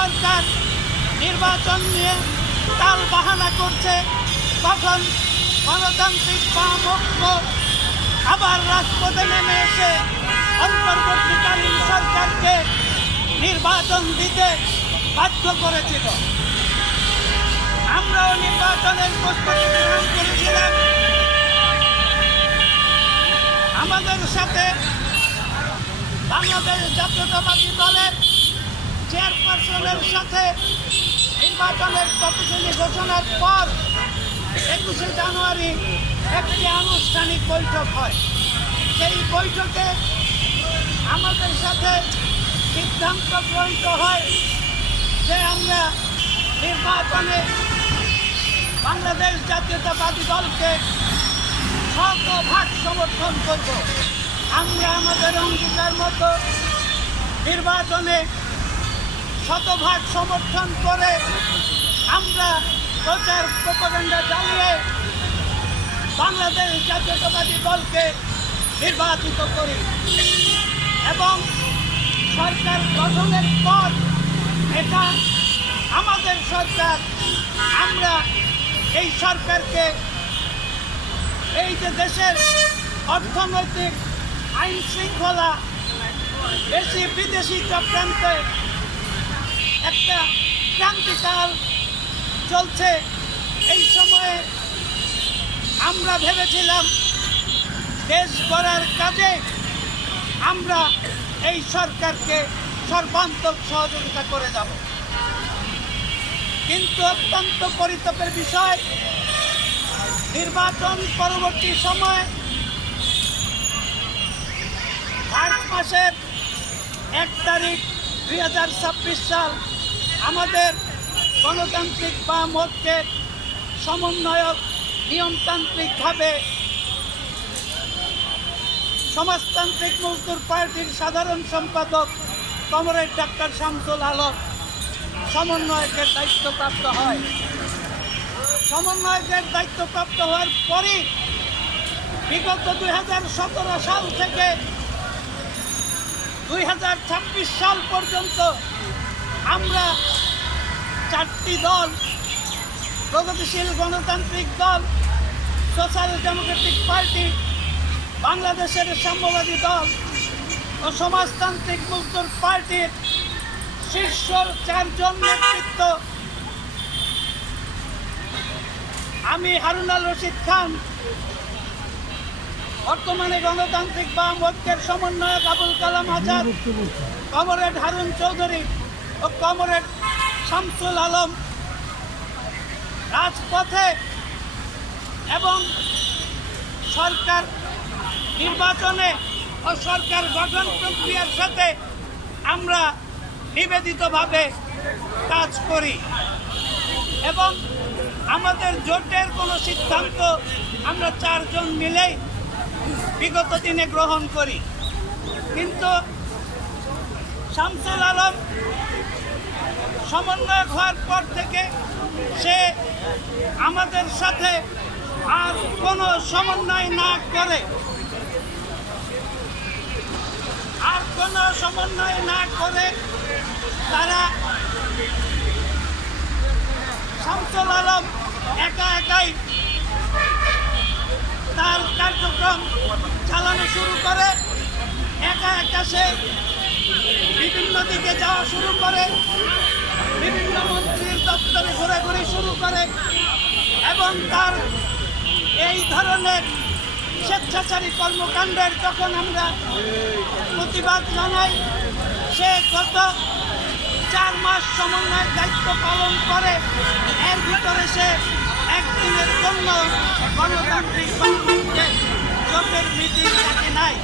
সরকার নির্বাচন নিয়ে টাল বাহানা করছে, তখন গণতান্ত্রিক বাম ঐক্য আবার রাজপথে নেমে এসে অন্তর্বর্তীকালীন সরকারকে নির্বাচন দিতে বাধ্য করেছিল। আমরাও নির্বাচনের প্রস্তুতি গ্রহণ করেছিলাম। আমাদের সাথে বাংলাদেশ জাতীয়তাবাদী দলের চেয়ারপারসনের সাথে নির্বাচনের তফসিলি ঘোষণার পর 21শে জানুয়ারি একটি আনুষ্ঠানিক বৈঠক হয়। সেই বৈঠকে আমাদের সাথে সিদ্ধান্ত গ্রহীত হয় যে আমরা নির্বাচনে বাংলাদেশ জাতীয়তাবাদী দলকে 100% সমর্থন করব। আমরা আমাদের অঙ্গীকার মতো নির্বাচনে 100% সমর্থন করে আমরা প্রচার প্রপাগান্ডা চালিয়ে বাংলাদেশ জাতীয়তাবাদী দলকে নির্বাচিত করি এবং সরকার গঠনের পর এটা আমাদের সরকার। আমরা এই সরকারকে এই যে দেশের অর্থনৈতিক আইন শৃঙ্খলা বেশি বিদেশি চক্রান্তে একটা ক্রান্তিকাল চলছে, এই সময়ে আমরা ভেবেছিলাম দেশ গড়ার কাজে আমরা এই সরকারকে সর্বান্তক সহযোগিতা করে যাব। কিন্তু অত্যন্ত পরিতাপের বিষয়, নির্বাচন পরবর্তী সময় মার্চ মাসের 1 তারিখ 2026 সাল আমাদের গণতান্ত্রিক বাম ঐক্যের সমন্বয়ক নিয়মতান্ত্রিকভাবে সমাজতান্ত্রিক মজদুর পার্টির সাধারণ সম্পাদক কমরেড ডাক্তার শামসুল আলম সমন্বয়কের দায়িত্বপ্রাপ্ত হয়। সমন্বয়কের দায়িত্বপ্রাপ্ত হওয়ার পরই বিগত 2017 সাল থেকে 2026 সাল পর্যন্ত আমরা 4টি দল, প্রগতিশীল গণতান্ত্রিক দল, সোশ্যাল ডেমোক্রেটিক পার্টি, বাংলাদেশের সাম্যবাদী দল ও সমাজতান্ত্রিক মজদুর পার্টির শীর্ষ 4 জন নেতৃত্ব, আমি হারুন আল রশিদ খান, বর্তমানে গণতান্ত্রিক বাম ঐক্যের সমন্বয়ক আবুল কালাম আজাদ, কমরেড হারুন চৌধুরী ও কমরেড শামসুল আলম রাজপথে এবং সরকার নির্বাচনে ও সরকার গঠন প্রক্রিয়ার সাথে আমরা নিবেদিতভাবে কাজ করি এবং আমাদের জোটের কোনো সিদ্ধান্ত আমরা 4 জন মিলেই বিগত দিনে গ্রহণ করি। কিন্তু শামসুল আলম সমন্বয়ক হওয়ার পর থেকে সে আমাদের সাথে আর কোনো সমন্বয় না করে তারা শামসুল আলম একাই তার কার্যক্রম চালানো শুরু করে। একা সে বিভিন্ন দিকে যাওয়া শুরু করে, বিভিন্ন মন্ত্রীর দপ্তরে ঘোরাঘুরি শুরু করে এবং তার এই ধরনের স্বেচ্ছাচারী কর্মকাণ্ডের যখন আমরা প্রতিবাদ জানাই, সে গত 4 মাস সমন্বয়ের দায়িত্ব পালন করে। এর ভিতরে সে একদিনের জন্য গণতান্ত্রিক বাংলাদেশের জোটের মিটিং ডাকে নাই।